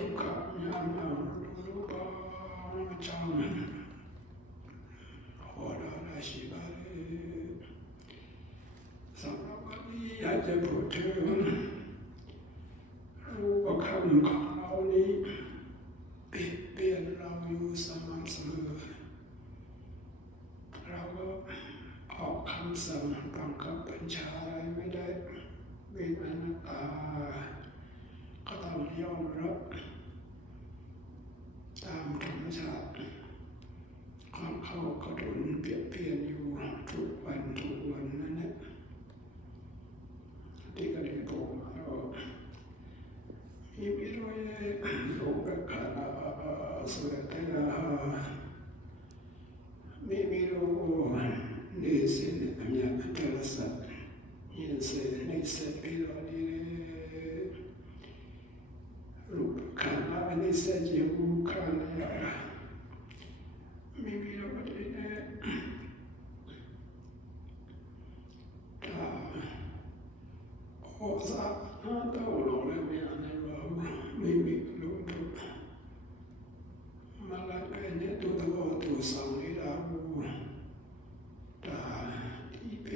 Look. っていう。かねこう。あのいろい音楽からそれから耳の冷静な見上げたらさ人生冷静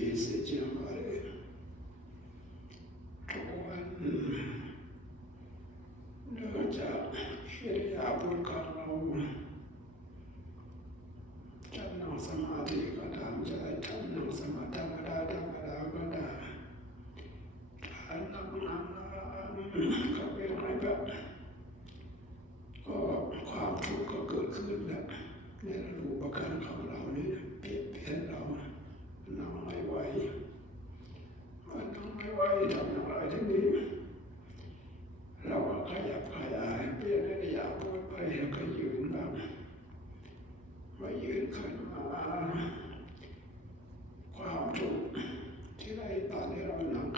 Esse é. Ah, ah. uh, kwako sila ay panirang ng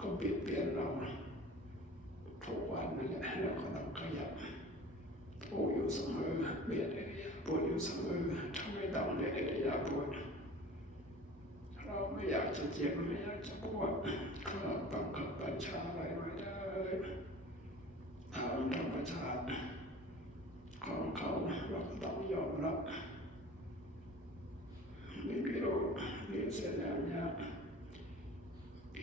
ก็เปลี่ยนเปลี่ยนเราทุกวันนั่นแหละเราก็ต้องขยับโอ้อยู่เสมอเบียดเอริยาบทอยู่เสมอถ้าไม่ต้องในเอริยาบทเราไม่อยากจะเจ็บไม่อยากจะปวดก็บังคับบัญชาอะไรไม่ได้ตามธรรมชาติของเขาเราก็ต้องยอมรับไม่มีโรคมีเสียแล้วเนี่ย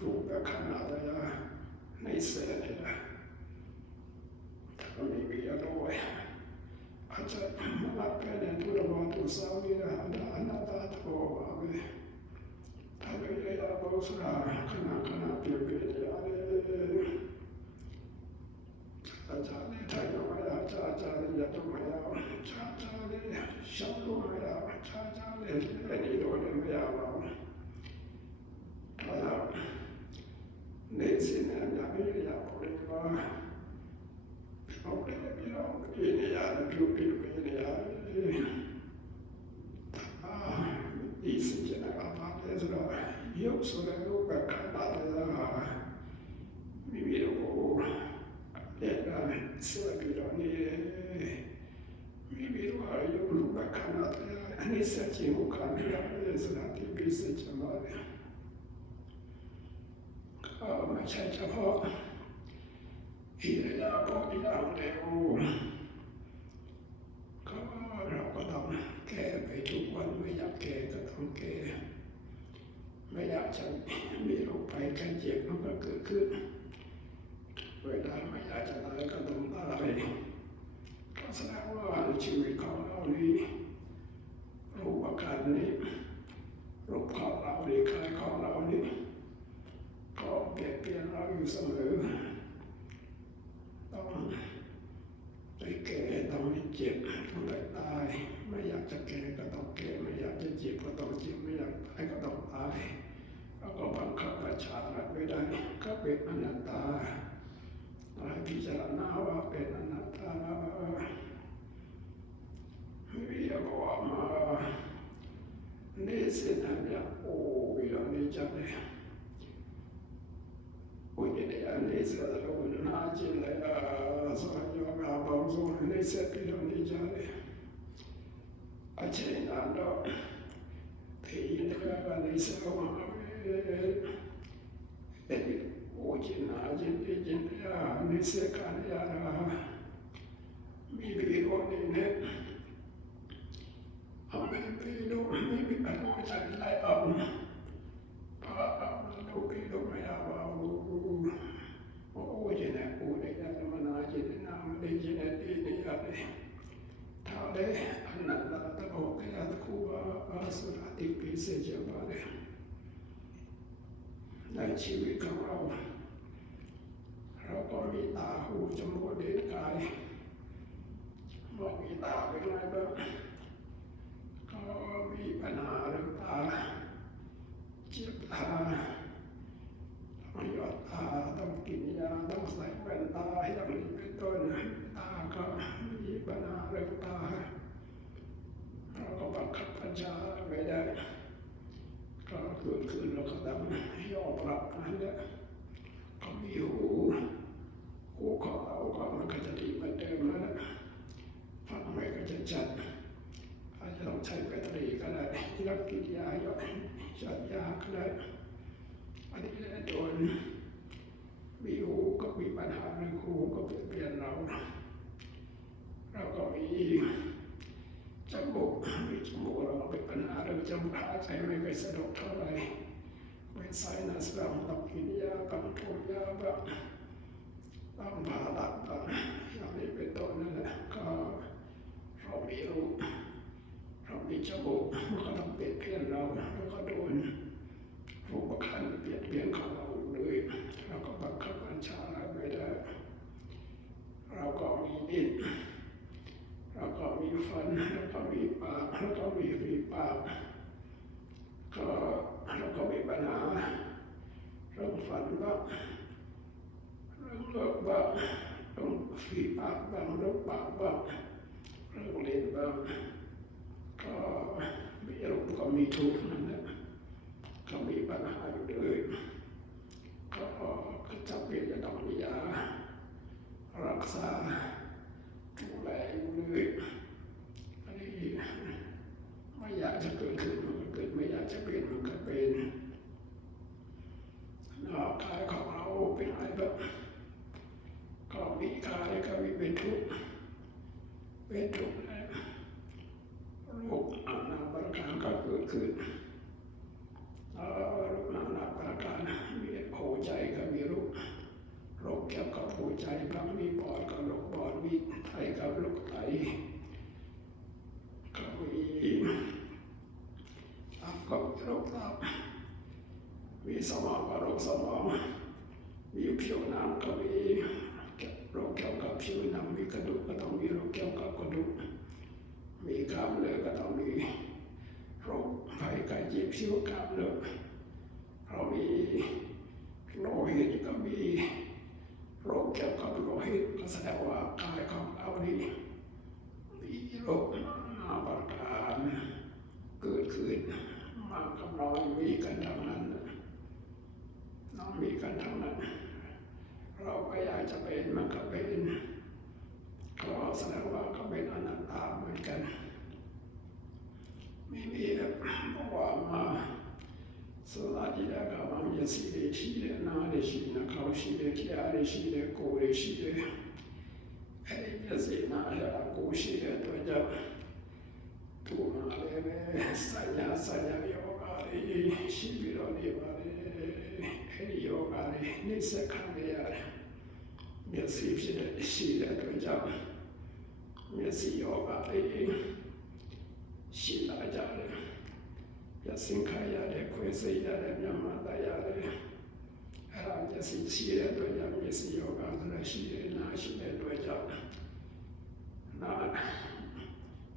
yo ru ba kana da ya nei se ne la ta mi bi ya do ya อาจจะมาเป็นตุลมาตุสามีนะนะนาตาโตอาเวทำให้เราบริสุทธิ์ขณะขณะเปลี่ยนเปลี่ยนอะไรอาจารย์เนี่ยไทยก็ไม่ได้อาจารย์อาจารย์เนี่ยต้องไม่เอาอาจารย์อาจารย์เนี่ยชาวก็ไม่เอาอาจารย์อาจารย์เนี่ยไอ้นี่โด ဟုတ်တယ်ပြီးတော့ဒီနေရာပြုတ်ပြီးပြီးနေရာအာဒီစင်ကြတာပါတယ်ဆိုတော့ရုပ်ဆိုတဲ့ရုပ်ကခံပါတယ်မိမိတို့ကိုအဲ့ဒါဆက်ပြီးတော့နေမိမိတို့ဟာရုပ်လူကခံရတယ်အနည်းဆက်ခြင်းကိုခံရတယ်ဆိုတာဒီပြစ်စင်ချင်ပါတယ်အာမချက်ချက်ဟော ริยาบถอย่างเร็วก็เราก็ต้องแก้ไปทุกวันไม่อยากแก้ก็ต้องแก้ไม่อยากจะมีโรคภัยไข้เจ็บมันก็เกิดขึ้นเวลาไม่อยากจะตายก็ต้องตายก็แสดงว่าชีวิตของเรานี้รูปการนี้รูปของเรานี้กายของเรานี้ก็เปลี่ยนเปลี่ยนเราอยู่เสมอ ต้องไปแก่ต้องไม่เจ็บต้องได้ตาย ไม่อยากจะแก่ก็ต้องแก่ไม่อยากจะเจ็บก็ต้องเจ็บไม่อยากตายก็ต้องตายแล้วก็บังคับประชาชนไม่ได้ก็เป็นอนัตตาให้พิจารณาว่าเป็นอนัตตาวิยากว่ามานี่สินะเนี่ยโอ้ยอันนี้จังเลย చేనాలో ఓచినాజే కార్యారా మీ వీరోని అమ్మ వీరు మీ అలా เปลี่ยนของเราเลยเราก็บังคับบัญชาไม่ได้ เราก็มีดินแล้วก็มีฟันแล้วก็มีปากแล้วก็มีฝีปากก็แล้วก็มีปัญหาเรื่องฟันบ้างเรื่องเลิกบ้างเรื่องฝีปากบ้างเรื่องปากบ้างเรื่องเล่นบ้างก็มีอารมณ์ก็มีทุกข์นั่นแหละ ขามีปัญหาอยู่เลยก็ก็จำเป็นจะต้องมียารักษาดูแลอยู่เลยอันนี้ไม่อยากจะเกิดขึ้นมันก็เกิดไม่อยากจะเป็นมันก็เป็นร่างกายของเราเป็นอะไรแบบก็มีกายก็มีเป็นทุกข์เป็นทุกข์นะโรคอานาประการก็เกิดขึ้นเอ่อโรคอานาประการมีหัวใจก็มีโรค โรคเกี่ยวกับหัวใจบางมีปอดกับโรคปอดมีไตกับโรคไตก็มีตับกับโรคตับมีสมองกับโรคสมองมีผิวหนังก็มีโรคเกี่ยวกับผิวหนังมีกระดูกก็ต้องมีโรคเกี่ยวกับกระดูกมี กล้ามเนื้อก็ต้องมีโรคภัยไข้เจ็บผิวกล้ามเนื้อเรามีโลหิตก็มีโรคเกี่ยวกับโลหิตก็แสดงว่ากายของเรานี่มีโรคนาประการเกิดขึ้นมากกับน้อยมีกันทั้งนั้นน้องมีกันทั้งนั้น เราก็อยากจะเป็นมันก็เป็นก็แสดงว่าก็เป็นอนัตตาเหมือนกัน မိမိရဲ့ဘဝမှာဆိုလာဒီကကမှမျက်စိတွေရှိတယ်နားတွေရှိနှာခေါင်းရှိတယ်ကြားတွေရှိတယ်ကိုယ်တွေရှိတယ်အဲဒီမျက်စိနားရကိုယ်ရှိတဲ့အတွက်ကြောင့်သူမှလည်းပဲဆရာဆရာယောဂတွေရှိပြီးတော့နေပါလေအဲဒီယောဂတွေနှိစက်ခံရတယ်မျက်စိဖြစ်တဲ့ရှိတဲ့အတွက်ကြောင့်မျက်စိယောဂတွေ ရှိလာကြတယ်ရစင်ခါရတယ်ခွေးစိတ်ရတယ်မြန်မာသားရတယ်အဲ့ဒါမျက်စိရှိတဲ့အတွက်ကြောင့်မျက်စိယောဂဆိုတာရှိတယ်နားရှိတဲ့အတွက်ကြောင့်နား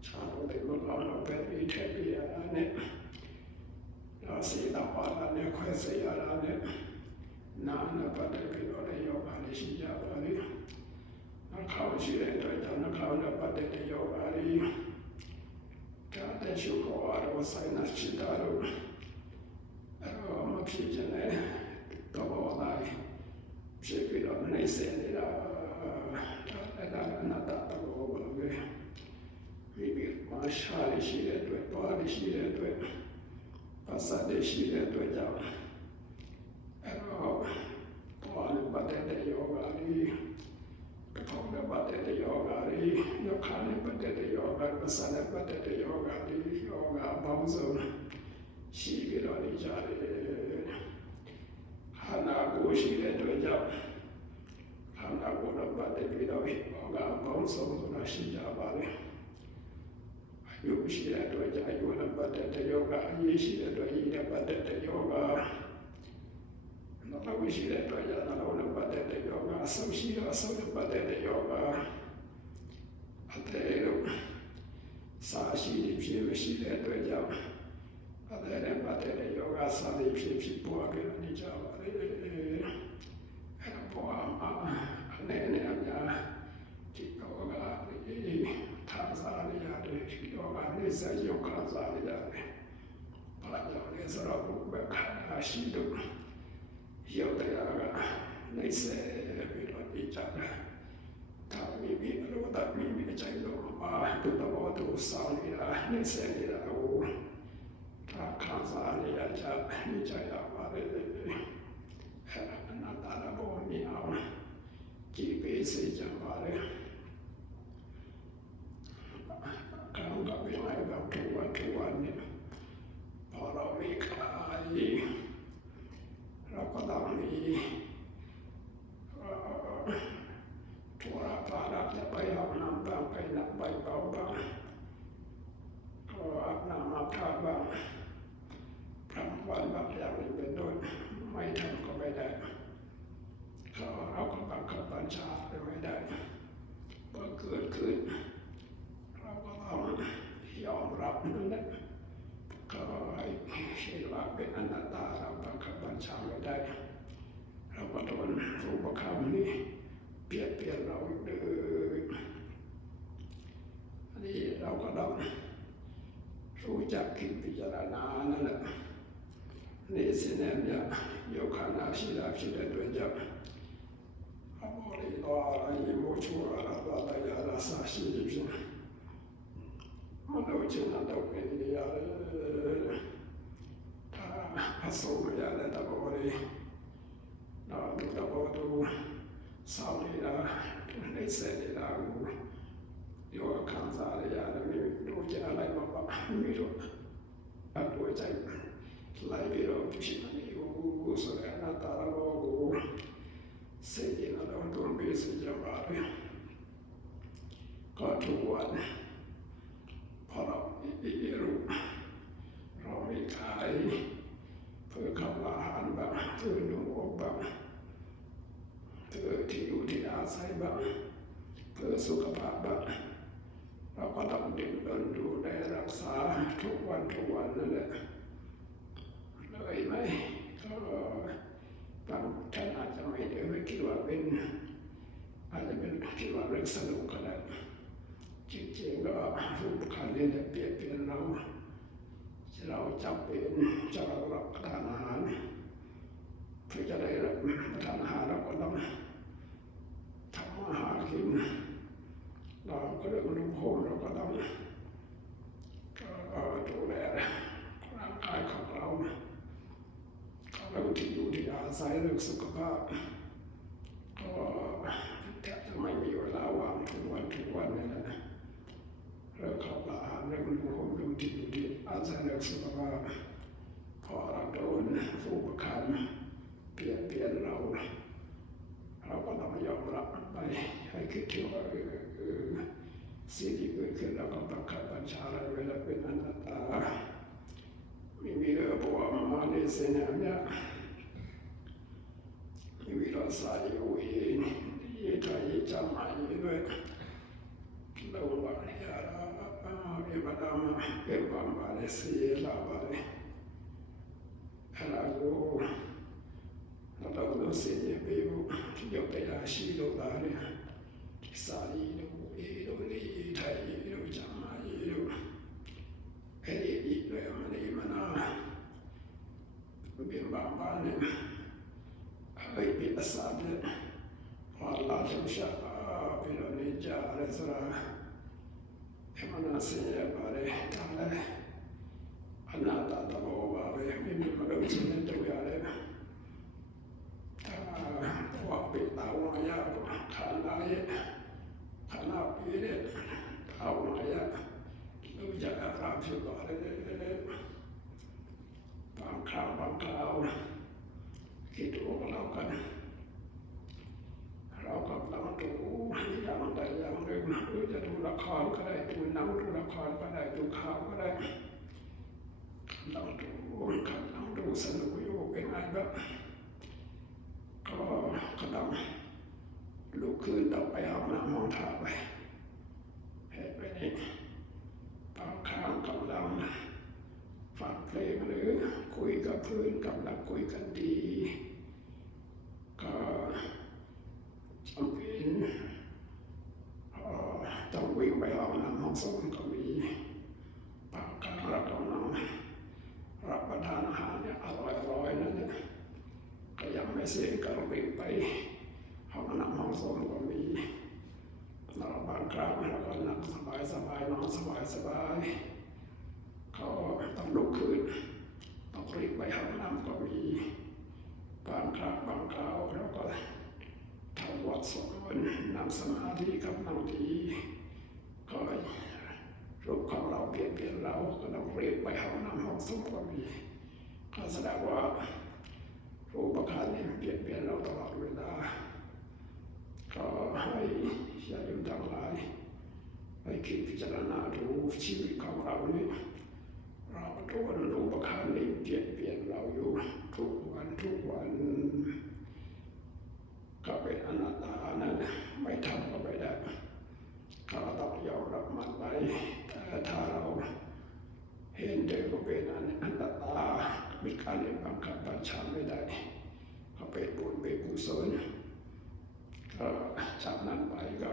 ချာလို့ဒီလိုကောင်းတော့ပဲဒီထက်ပြရတာနဲ့တော့စိတ်တော့ပါလာနဲ့ခွေးစိတ်ရတာနဲ့နာနာပတ်သက်ပြီးတော့လည်းယောဂလေးရှိကြပါလိမ့်နှာခေါင်းရှိတဲ့အတွက်ကြောင့်နှာခေါင်းနဲ့ပတ်သက်တဲ့ယောဂ လေးကာတဲ့ရှုခေါ်ရတော့ဆိုင်နာဖြစ်တာတော့အဲ့တော့မဖြစ်ချင်တဲ့တော့လိုက်ဖြစ်ပြီးတော့နေစင်နေတာအဲ့ဒါအနာတတော့ဘာလဲမိမိမရှာရရှိတဲ့အတွက်တော်ရရှိတဲ့အတွက်ပါစတဲ့ရှိတဲ့အတွက်ကြောင့်အဲ့တော့တော်ရပတ်တဲ့ယောဂလေး ကောင်းတဲ့ပတ်တဲ့ယောဂလေးယောခနဲ့ပတ်တဲ့ယောဂပါစနဲ့ပတ်တဲ့ယောဂလေးယောဂပေါင်းစုံရှိပြီးတော့နေကြတယ်ခန္ဓာကိုယ်ရှိတဲ့အတွက်ကြောင့်ခန္ဓာကိုယ်တော့ပတ်တဲ့ပြီးတော့ယောဂပေါင်းစုံဆိုတာရှိကြပါလေယုတ်ရှိတဲ့အတွက်ကြောင့်ယုတ်နဲ့ပတ်တဲ့ယောဂအရေးရှိတဲ့အတွက်အရေးနဲ့ပတ်တဲ့ယောဂ နောက်ဝိရှိတဲ့အတွက်ကြောင့်နောက်နဲ့ပတ်တဲ့ယောဂအဆုရှိတော့အဆုနဲ့ပတ်တဲ့ယောဂအတေလို့စာရှိဖြစ်မရှိတဲ့အတွက်ကြောင့်အတေနဲ့ပတ်တဲ့ယောဂစာလေးဖြစ်ဖြစ်ပေါ်ပြီးနေကြပါလေအဲ့ဒါပေါ်မှာအနေနဲ့အများဒီယောဂလေးခံစားနေရတယ်ဒီယောဂလေးစရုပ်ခံစားနေရတယ်ဘာကြောင့်လဲဆိုတော့ဘုရားခန္ဓာရှိတော့ရောက်တရား နှိမ့်ဆက်ပြီးတော့ပြကြတယ်ဒါဝိဝိအလိုဒါဝိဝိအကြိုက်လို့ပါတူတော်တူစာရရနှိမ့်ဆက်ရတာဟိုဒါခံစားရရချပ်နေကြရပါလေအဲ့ဒါနာတာဘောမြေအောင်ကြည်ပေးစေကြပါလေကောင်းကောင်းပြလိုက်တော့ကေဝကေဝနဲ့ဘောရမေခာယေရပဒမီ วร์ปาราจะไปเอาน้ำบ้างไปหนักไปเบาบ้างก็อาบน้ำอาบท่าบ้างทำวันบางอย่างนี้เป็นต้นไม่ทำก็ไม่ได้ก็เราก็บังคับบัญชาไปไม่ได้เมื่อเกิดขึ้น เราก็ต้องยอมรับนั่นแหละก็ให้เห็นว่าเป็นอนัตตาเราบังคับบัญชาไม่ได้ rapaton ruokamme niin Piettiällä on niin Raukalan suitakin pitää aina niin sinne ja jokainen asia pidetty ja oli laala imu suora laala ja rasa siivsin. Mutta utsina toki ja tämä asuja tätä voi နော်တဘောတူဆောင်နေတာနေစနေတာကိုရောခံစားရရတယ်တို့ကြလိုက်မှာပါမိတို့အပေါ်ကြိုက်လိုက်ပြီးတော့ဖြစ်နေဘူးဆိုရနာတာရောကိုစေရနာတော့တို့ဘေးစကြပါလေကာတူဝါဖရာအေရူရောမိခိုင်ဖေခပ်လာဟန်ဘာသူနိုဘာ เพื่อนุ่งห่มบ้างเพื่อที่อยู่ที่อาศัยบ้างเพื่อสุขภาพบ้างเราก็ต้องดึงเดินดูแลรักษาทุกวันทุกวันนั่นแหละเลยไหมก็บางท่านอาจจะไม่ได้ไม่คิดว่าเป็นอาจจะเป็นคิดว่าเรื่องสนุกก็ได้จริงๆก็รูปขันนี่เนี่ยเปลี่ยนเปลี่ยนเราเราจำเป็นจะเรารับประทานอาหาร เพื่จะได้รับทานอาหารเราก็ต้องทำอาหารกินเราก็เรื่องนุ่งห่มเราก็ต้องดูแลร่างกายของเราเรื่องที่อยู่ที่อาศัยเรื่องสุขภาพก็แทบจะไม่มีเวลาว่างทุกวันทุกวันนี่แหละเรื่องของอาหารเรื่องดูผมดูที่อยู่ที่อาศัยเรื่องสุขภาพพอเราโดนรูปคำเปราเราก็ต้องยอมรับไปให้คิดถึงว่าเออเออสิ่งที่เกิดขึ้น ပြန်ပြန်လာဦးလားအဲ့တော့တော့ရောက်လာပါလေဟိုက်ကျော်စီဒီကိုခေလာတော့ခါပန်ချာရဝဲလာပြန်လာတာမိမိရဲ့ဘဝမှာလေးစနေအမြမိမိတော့စာရွေးရေးထားရေးချမှာရေးတွေလောက်ပါရတာအာပြပဒါမပြပံပါလေစေလာပါလေအဲ့ဒါကို Laulo senye bebo, yo pela shi lo bare, sari lo, e lo ni, tai lo, jama lo, e ni i lo ya mani mana, bin bang bane, abai bi asabe, wala lo sha, bi lo ni ja, le sara, e mana senye bare, tale, anata tabo bare, bin bang bane, ปีตาวายะขันายขันนาปีเนี่ยภาวยะรู้จักรามสิอต่อได้เลยบางคราวบางคราวคิดรู้เรากัน เรากำลังดูอย่างใดอย่างหนึ่งหรือจะดูละครก็ได้ดูหนังดูละครก็ได้ดูข่าวก็ได้กำลังดูกำลังดูสนุกอยู่เป็นไงบ้าง ก็กำลังลุกขึ้นต่อไปเอาน้ำมองทางไปเหตุไปนี้บางครั้งกำลังฟังเพลงหรือคุยกับเพื่อนกำลังคุยกันดี ก็จำเป็นเอ่อต้องวิ่งไปห้องน้ำห้องส้มก็มีบางครั้งเรากำลังรับประทานอาหารเนี่ยอร่อยๆนั่นแหละก็ยังไม่เสร็จ องน้ำห้องส้วมก็มีเราบางครั้งเราก็นั่งสบายนอนสบายๆก็ต้องลุกขึ้นต้องรีบไปห้องน้ำก็มีบางครั้งบางคราวเราก็ทำวัดสวดนั่งสมาธิกับนั่งดีก็รูปของเราเปลี่ยนเปลี่ยนเราก็ต้องรียกไปห้องน้ำห้องส้วมก็มีก็แสดงว่ารูปขันธ์นี่ยเปลี่ยนเปลี่ยนเราตลอดเวลา ก็ให้ญาติโยมทั้งหลายให้คิดพิจารณาดูชีวิตของเราเนี่ยเราตัวรูปขันธ์นี่เปลี่ยนเปลี่ยนเราอยู่ทุกวันทุกวัน ก็เป็นอนัตตานั่นแหละไม่ทำก็ไม่ได้ก็ต้องยอมรับมันไปแต่ถ้าเราเห็นเด็กก็เป็นอนัตตามีการเรียนบังคับบัญชาไม่ได้ก็เป็นบุญเป็นกุศล ก็จากนั้นไปก็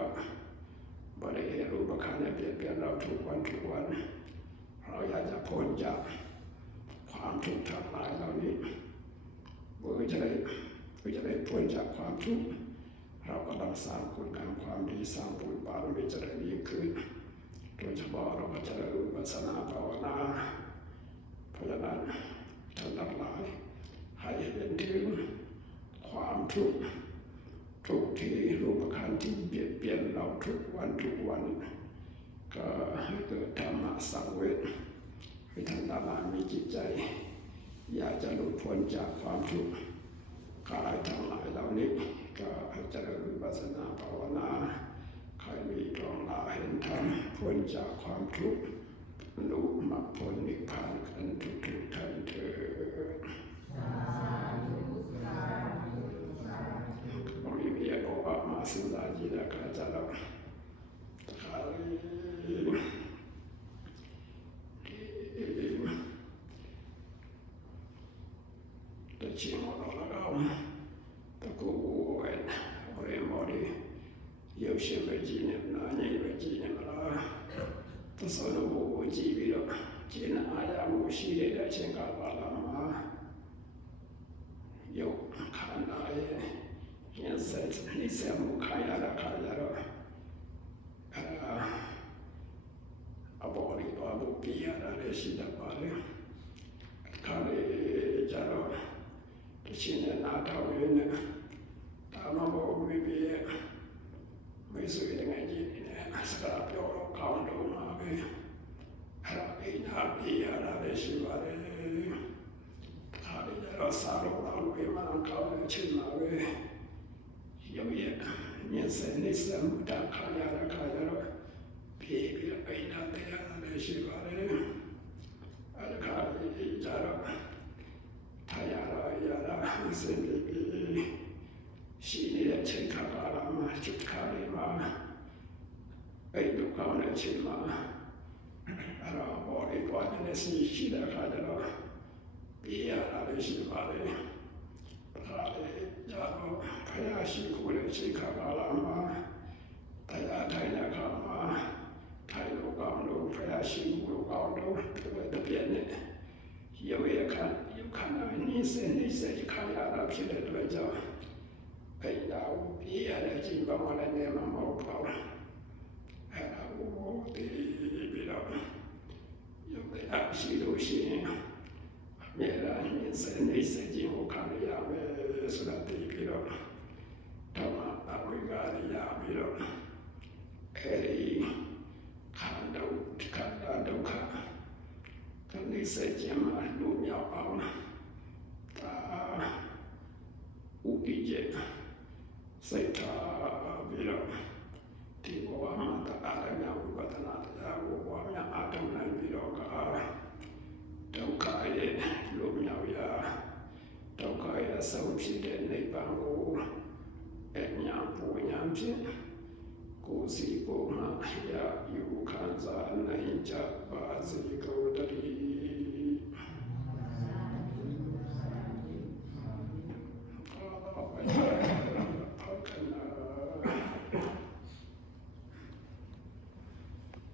บริเห็นรูปขันธ์เปลี่ยนเปลี่ยนเราทุกวันทุกวัน เราอยากจะพ้นจากความทุกข์ทั้งหลายเหล่านี้เพื่อจะได้เพื่อจะได้พ้นจากความทุกข์เราก็ต้องสร้างคุณงามความดีสร้างบุญบารมีจะได้ยิ่งขึ้นโดยเฉพาะเราก็จะเริ่มวิปัสสนาภาวนาเพราะฉะนั้นท่านทั้งหลายให้เห็นถึงความทุกข์ ทุกที่รูปขันธ์ที่เบียดเบียนเราทุกวันทุกวันก็ให้เกิดธรรมะสังเวชให้ท่านทั้งหลายมีจิตใจ อยากจะหลุดพ้นจากความทุกข์กายทั้งหลายเหล่านี้ก็ให้เจริญวิปัสสนาภาวนาใครมีดวงตาเห็นธรรมพ้นจากความทุกข์รู้มรรคผลนิพพานกันทุกทุกท่านเถิด နားထောင်ရင်းနဲ့တာမဘောမိပြရဲ့မိတ်ဆွေငယ်ကြီးတွေနဲ့စကားပြောတော့ကောင်းတော့မှာပဲအဲ့ဒါအိမ်သာပြေးရတာပဲရှိပါတယ်ခါလေးကျတော့စားတော့တော့ဘယ်မှကောင်းနေချင်မှာပဲရုပ်ရဲ့မျက်စက်နေစမ်းတာခါရတာခါရတော့ပြေးပြီးအိမ်သာတရားလည်းရှိပါတယ်အဲ့ဒါခါလေးကျတော့ ထားရတော့ရတာစင်ပြီးရှိနေတဲ့ချိန်ခါကာလမှာจุดခါလေးမှာအဲ့လိုကောင်းတဲ့ချိန်မှာအဲ့တော့ဘော်လေးတွားနေတဲ့စီရှိတဲ့အခါကျတော့ပြေးရတာလည်းရှိပါလေခါလေးကြတော့ဖယာရှိခိုးတဲ့အချိန်ခါကာလမှာတရားထိုင်တဲ့အခါမှာထိုင်လို့ကောင်းလို့ဘုရားရှိခိုးလို့ကောင်းလို့တပြည့်နဲ့ရုပ်ရခန္ရုပ်ခ န္ဓာနည်းစနည်းစိတ်ခန္ဓာရဖြစ်တဲ့အတွက်ကြောင့်အဲ့ဒါကိုပြရတဲ့အချိန်ပါမှလည်းနေမှာမဟုတ်ပါဘူးအဲ့ဒါကိုဒီပြီးတော့ရုပ်တရားရှိလို့ရှိရင်အမြဲတမ်းနည်းစနည်းစိတ်ကိုခံရမယ်ဆိုတာသိပြီးတော့ဓမ္မအဝိကာရရပြီးတော့အဲဒီခန္ဓာခန္ဓာဒုက္ခ ခဏိစေခြင်းမှာလူမြောက်အောင်ဒါဥပ္ပိကျေစိတ်ထားပြီးတော့ဒီဘဝမှာတရားရမြဝိပဿနာတရားကိုဘဝများအားထုတ်နိုင်ပြီးတော့ကဒုက္ခရဲ့လူမြောက်ရာဒုက္ခရဲ့ဆုံးဖြစ်တဲ့နိဗ္ဗာန်ကိုအညာပူညာဖြင့် โกสีโกมะยะอยู่ขานสานหิจับบาสีโกตรี